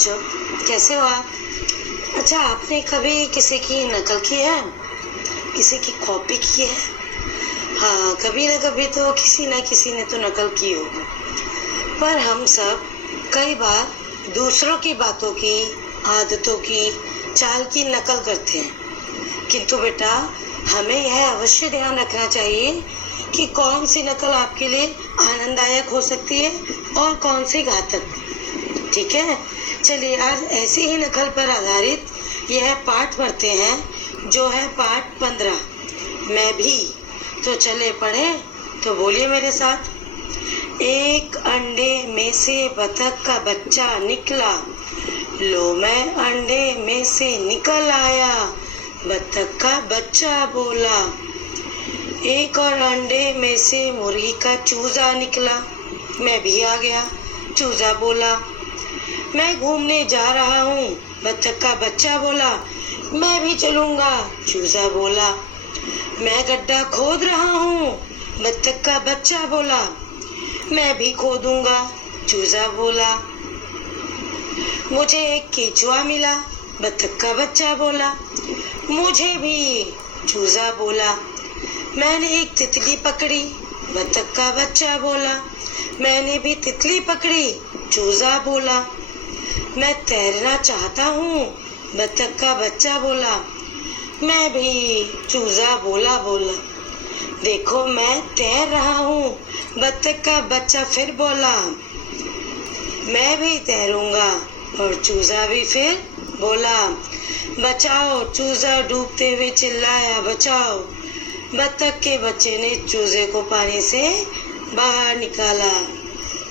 बच्चों, कैसे हो आप? अच्छा, आपने कभी किसी की नकल की है? किसी की कॉपी की है? हाँ, कभी ना कभी तो किसी न किसी ने तो नकल की होगी। पर हम सब कई बार दूसरों की बातों की, आदतों की, चाल की नकल करते हैं। किंतु बेटा, हमें यह अवश्य ध्यान रखना चाहिए कि कौन सी नकल आपके लिए आनंददायक हो सकती है और कौन सी घातक। ठीक है, चलिए आज ऐसी ही नकल पर आधारित यह पाठ पढ़ते हैं, जो है पाठ 15, मैं भी। तो चले पढ़े, तो बोलिए मेरे साथ। एक अंडे में से बतख का बच्चा निकला, लो मैं अंडे में से निकल आया, बतख का बच्चा बोला। एक और अंडे में से मुर्गी का चूजा निकला, मैं भी आ गया, चूजा बोला। मैं घूमने जा रहा हूँ, बतख का बच्चा बोला, मैं भी चलूंगा, चूजा बोला। मैं गड्ढा खोद रहा हूँ, बतख का बच्चा बोला, मैं भी खोदूंगा, चूजा बोला। मुझे एक केचुआ मिला, बतख का बच्चा बोला, मुझे भी, चूजा बोला। मैंने एक तितली पकड़ी, बतख का बच्चा बोला, मैंने भी तितली पकड़ी, चूजा बोला। मैं तैरना चाहता हूँ, बतख का बच्चा बोला, मैं भी, चूजा बोला। देखो मैं तैर रहा हूँ, बतख का बच्चा फिर बोला, मैं भी तैरूंगा, और चूजा भी फिर बोला। बचाओ, चूजा डूबते हुए चिल्लाया, बचाओ। बतख के बच्चे ने चूजे को पानी से बाहर निकाला।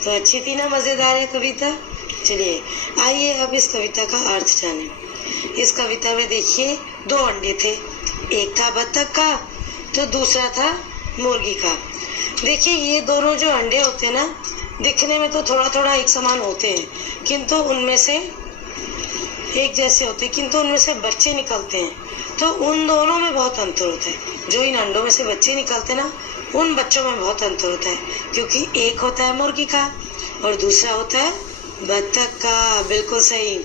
तो अच्छी थी ना, मजेदार है कविता। चलिए आइए अब इस कविता का अर्थ जाने। इस कविता में देखिए 2 अंडे थे, एक था बतख का तो दूसरा था मुर्गी का। देखिए ये दोनों जो अंडे होते हैं ना, दिखने में तो थोड़ा थोड़ा एक समान होते हैं, किंतु उनमें से एक जैसे होते हैं, किंतु उनमें से बच्चे निकलते हैं तो उन दोनों में बहुत अंतर होता है। जो इन अंडों में से बच्चे निकलते हैं ना, उन बच्चों में बहुत अंतर होता है, क्योंकि एक होता है मुर्गी का और दूसरा होता है बतख का। बिल्कुल सही।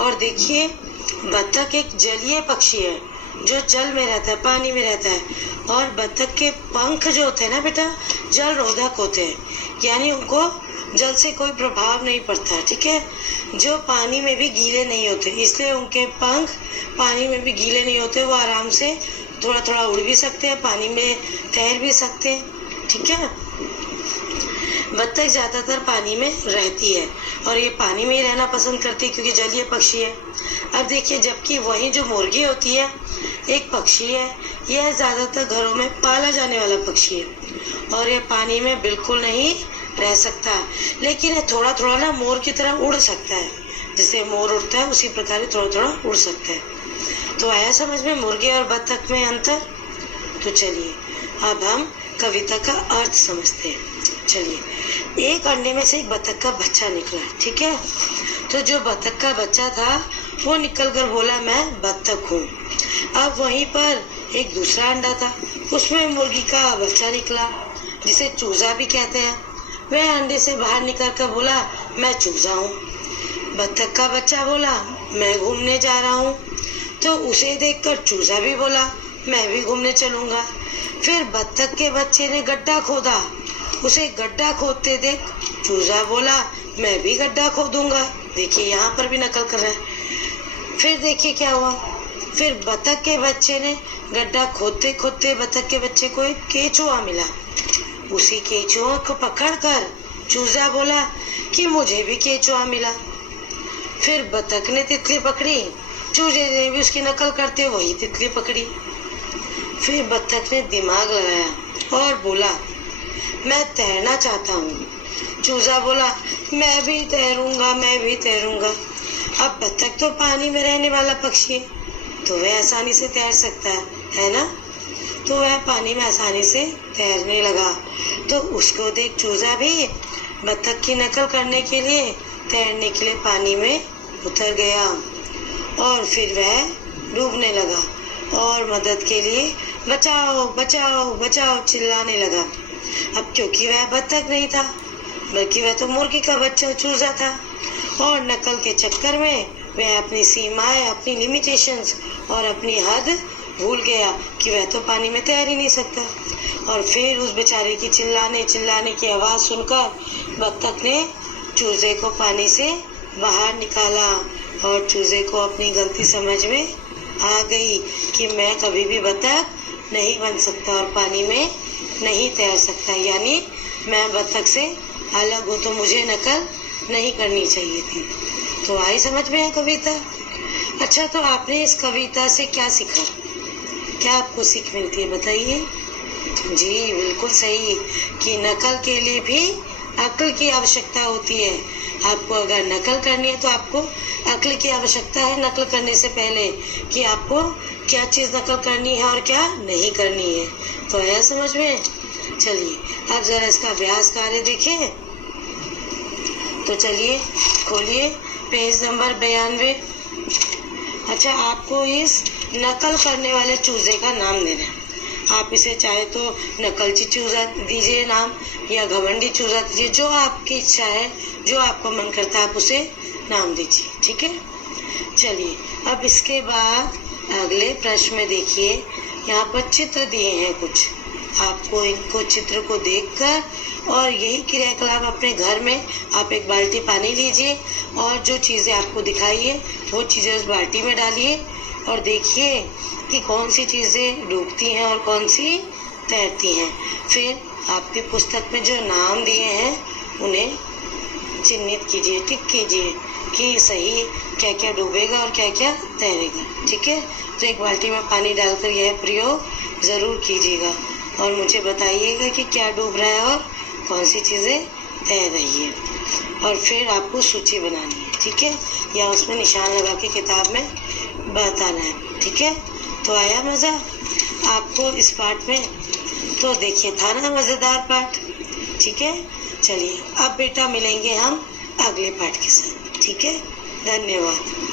और देखिए बतख एक जलीय पक्षी है जो जल में रहता है, पानी में रहता है, और बतख के पंख जो होते हैं ना बेटा, जल रोधक होते हैं, यानी उनको जल से कोई प्रभाव नहीं पड़ता। ठीक है, जो पानी में भी गीले नहीं होते, इसलिए उनके पंख पानी में भी गीले नहीं होते, वो आराम से थोड़ा थोड़ा उड़ भी सकते हैं, पानी में तैर भी सकते हैं। ठीक है, बतख ज्यादातर पानी में रहती है और ये पानी में ही रहना पसंद करती है क्योंकि जलीय पक्षी है। अब देखिए, जबकि वही जो मुर्गी होती है एक पक्षी है, यह ज्यादातर घरों में पाला जाने वाला पक्षी है और ये पानी में बिल्कुल नहीं रह सकता, लेकिन ये थोड़ा थोड़ा ना मोर की तरह उड़ सकता है। जैसे मोर उड़ता है उसी प्रकार थोड़ा थोड़ा उड़ सकता है। तो आया समझ में मुर्गी और बतख में अंतर? तो चलिए अब हम कविता का अर्थ समझते हैं। चलिए, एक अंडे में से एक बतख का बच्चा निकला। ठीक है, तो जो बतख का बच्चा था वो निकल कर बोला, मैं बतख हूँ। अब वहीं पर एक दूसरा अंडा था, उसमें मुर्गी का बच्चा निकला, जिसे चूजा भी कहते हैं। वह अंडे से बाहर निकल कर बोला, मैं चूजा हूँ। बतख का बच्चा बोला, मैं घूमने जा रहा हूँ। तो उसे देखकर चूजा भी बोला, मैं भी घूमने चलूंगा। फिर बतख के बच्चे ने गड्ढा खोदा, उसे गड्ढा खोदते देख चूजा बोला, मैं भी गड्ढा खोदूंगा। देखिए यहाँ पर भी नकल कर रहा है। फिर देखिए क्या हुआ, फिर बतख के बच्चे ने गड्ढा खोदते खोदते बतख के बच्चे को एक केचुआ मिला। उसी केचुआ को पकड़कर चूजा बोला कि मुझे भी केचुआ मिला। फिर बतख ने तितली पकड़ी, चूजे ने भी उसकी नकल करते वही तितली पकड़ी। फिर बतख ने दिमाग लगाया और बोला, मैं तैरना चाहता हूँ। चूजा बोला, मैं भी तैरूंगा, मैं भी तैरूंगा। अब बतख तो पानी में रहने वाला पक्षी है, तो वह आसानी से तैर सकता है ना? तो वह पानी में आसानी से तैरने लगा। तो उसको देख चूजा भी बतख की नकल करने के लिए तैरने के लिए पानी में उतर गया और फिर वह डूबने लगा और मदद के लिए बचाओ बचाओ बचाओ चिल्लाने लगा। अब क्योंकि वह बतख नहीं था बल्कि वह तो मुर्गी का बच्चा चूजा था, और नकल के चक्कर में वह अपनी सीमाएं, अपनी लिमिटेशंस और अपनी हद भूल गया कि वह तो पानी में तैर ही नहीं सकता। और फिर उस बेचारे की चिल्लाने की आवाज़ सुनकर बत्तख ने चूजे को पानी से बाहर निकाला और चूजे को अपनी गलती समझ में आ गई कि मैं कभी भी बत्तख नहीं बन सकता और पानी में नहीं तैर सकता, यानी मैं बत्तख से अलग हूँ, तो मुझे नकल नहीं करनी चाहिए थी। तो आई समझ में है कविता। अच्छा, तो आपने इस कविता से क्या सीखा, क्या आपको सीख मिलती है बताइए। जी बिल्कुल सही कि नकल के लिए भी अक्ल की आवश्यकता होती है। आपको अगर नकल करनी है तो आपको अक्ल की आवश्यकता है नकल करने से पहले, कि आपको क्या चीज़ नकल करनी है और क्या नहीं करनी है। तो आया समझ में। चलिए अब जरा इसका अभ्यास कार्य देखिए। तो चलिए खोलिए पेज नंबर 92। अच्छा, आपको इस नकल करने वाले चूजे का नाम देना है। आप इसे चाहे तो नकलची चूजा दीजिए नाम, या घमंडी चूजा दीजिए, जो आपकी इच्छा है, जो आपका मन करता है आप उसे नाम दीजिए, ठीक है। चलिए अब इसके बाद अगले प्रश्न में देखिए, यहाँ पर चित्र दिए हैं कुछ। आपको इनको चित्र को देखकर और यही क्रियाकलाप अपने घर में आप एक बाल्टी पानी लीजिए और जो चीज़ें आपको दिखाई है वो चीज़ें उस बाल्टी में डालिए और देखिए कि कौन सी चीज़ें डूबती हैं और कौन सी तैरती हैं। फिर आपकी पुस्तक में जो नाम दिए हैं उन्हें चिन्हित कीजिए, टिक कीजिए कि सही क्या क्या डूबेगा और क्या क्या तैरेगा, ठीक है। तो एक बाल्टी में पानी डालकर यह प्रयोग ज़रूर कीजिएगा और मुझे बताइएगा कि क्या डूब रहा है और कौन सी चीज़ें तैर रही है। और फिर आपको सूची बनानी है, ठीक है, या उसमें निशान लगा के किताब में बताना है, ठीक है। तो आया मज़ा आपको इस पाठ में। तो देखिए था ना मज़ेदार पाठ, ठीक है। चलिए अब बेटा मिलेंगे हम अगले पाठ के साथ, ठीक है। धन्यवाद।